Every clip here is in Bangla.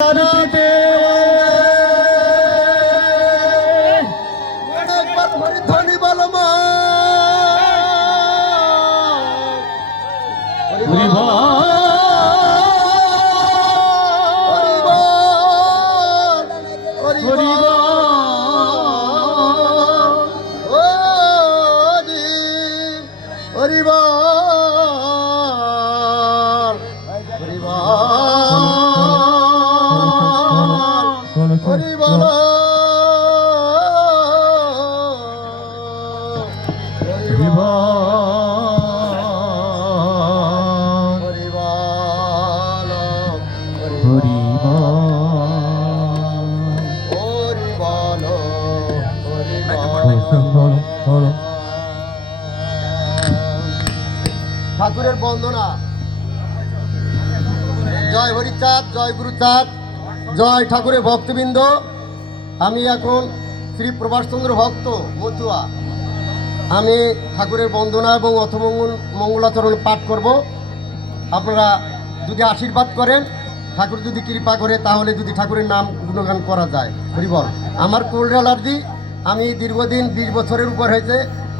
Canada. ঠাকুরের বন্দনা। জয় হরিচাঁদ জয় গুরুচাঁদ জয় ঠাকুরের ভক্তবৃন্দ। আমি এখন শ্রী প্রভাষচন্দ্র ভক্ত মতুয়া। আমি ঠাকুরের বন্দনা এবং অথমঙ্গল মঙ্গলাচরণ পাঠ করব। আপনারা যদি আশীর্বাদ করেন, ঠাকুর যদি কৃপা করে, তাহলে যদি ঠাকুরের নাম গুণগান করা যায়। হরিবল, আমার কোল্ড অ্যালার্জি, আমি দীর্ঘদিন বিশ বছরের উপর হয়েছে।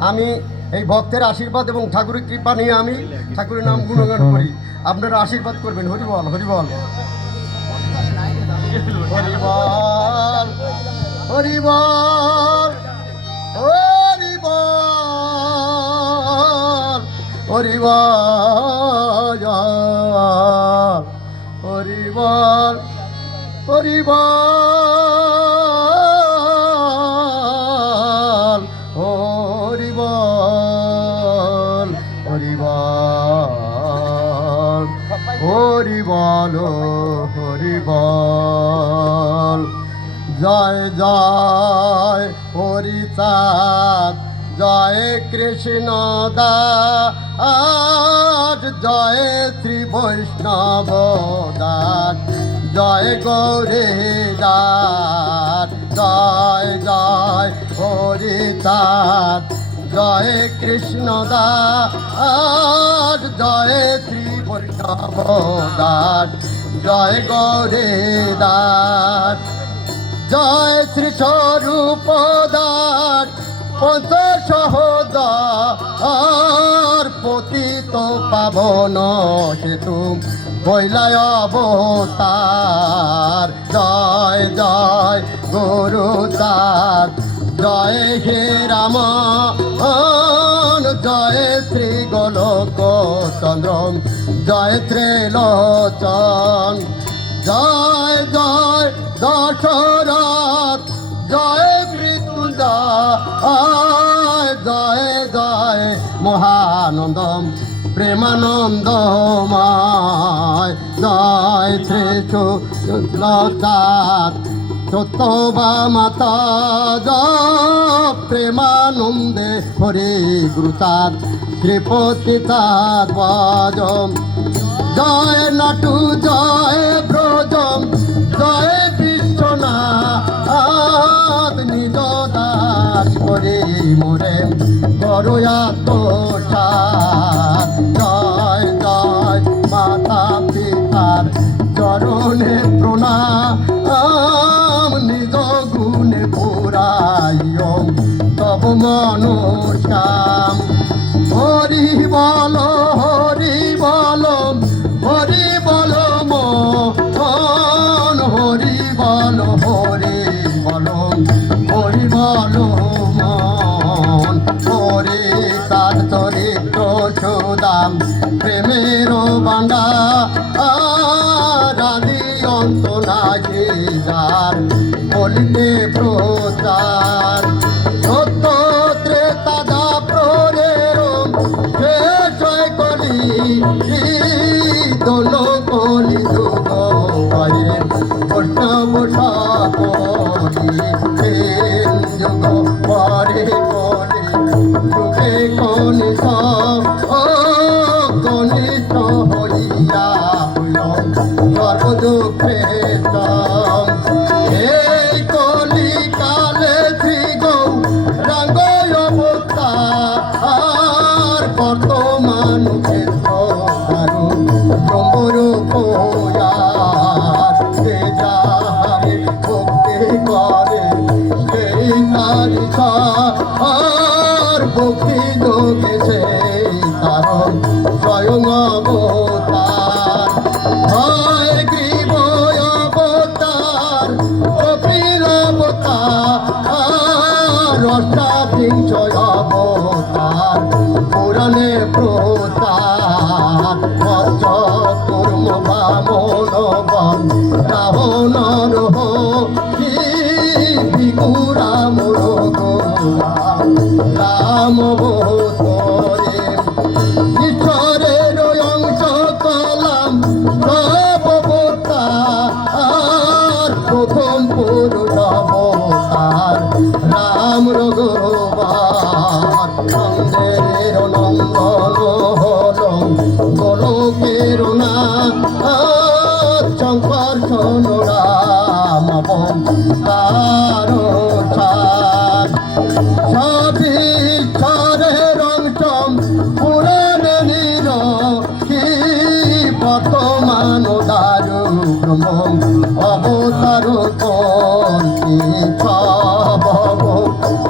আমি এই ভক্তের আশীর্বাদ এবং ঠাকুরের কৃপা নিয়ে আমি ঠাকুরের নাম গুণগান করি। আপনারা আশীর্বাদ করবেন। হরিবল হরিবল। হরিবল হরিবল। হরিবার হরিবার হরিবার হরিবার হরিবার জয় জয় হরিতা জয় কৃষ্ণ দাস জয় শ্রী বৈষ্ণব দাস জয় গৌরী দাস জয় জয় হরিচাঁদ জয় কৃষ্ণ দাস জয় শ্রী বৈষ্ণব দাস জয় গৌরী দাস জয় শ্রী স্বরূপ দাস সহদার পতিত পাবন সেতু বৈলায় অবতার। জয় জয়, গুরু দাস জয় হে রাম জয় শ্রী গোলক চন্দ্র জয় ত্রিলোচন। জয় জয় দশরথ মহানন্দম, প্রেমানন্দময়। জয় শ্রী সুলতাত সত্যবা মাতা জয় প্রেমানন্দে হরে গুরুতাত শ্রীপতি তাৎ জয় নাটু, জয় ব্রজম। জয় বিশ্বনাথ, নিজ দাস করে মোরে। করয়া তোষার জয় জয় মাতা পিতার চরণে প্রণাম। নিজ গুণে পুরাইয় তব মনুষ্যাম। হরি বল ಕೊಟ್ಟು আর ভক্তি যোগে সেই কারণ স্বয়ং অবতার। হয় গ্রীব অবতার কপিল অবতার রসাবিঞ্চয় শোন রাম তার ছাড় সবই ছরে রংচম পুরাণে নির কি বর্তমান দারু ব্রহ্ম অবতার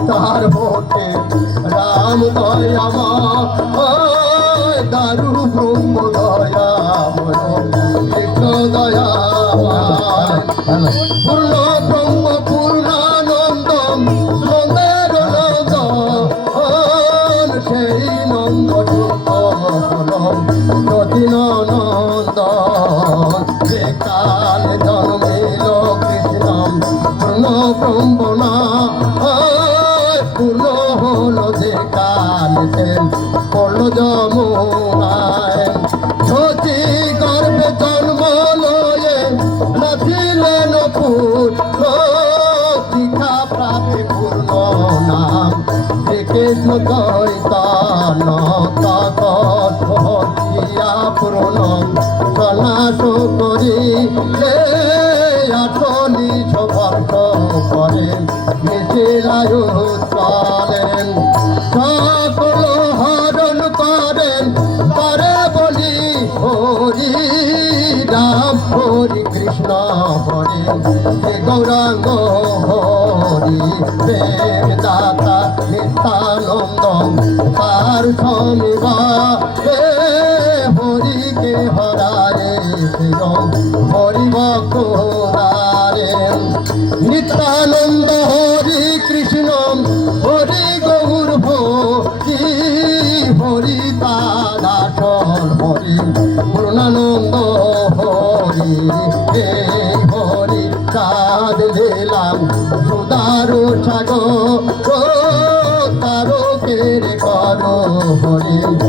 তার ভোটে রাম দয়াম যমুনায় সচি গর্ভে জন্ম লয়ে নাচিলেন পুত্র শিখা প্রাপ্তি পূর্ণ নাম। শ্রীকৃষ্ণ চৈতন্য তৎিয়া পূর্ণ। সনাস করি আঠনি সবর্ষ করেন। মিছিলায়ু চলেন কৃষ্ণ হরি, হে গৌরাঙ্গ হরি প্রেম দাতা নিত্যানন্দ, তার সমিবা হে হরি কে হরারে হরি ভক্তারে নিত্যানন্দ করো হরে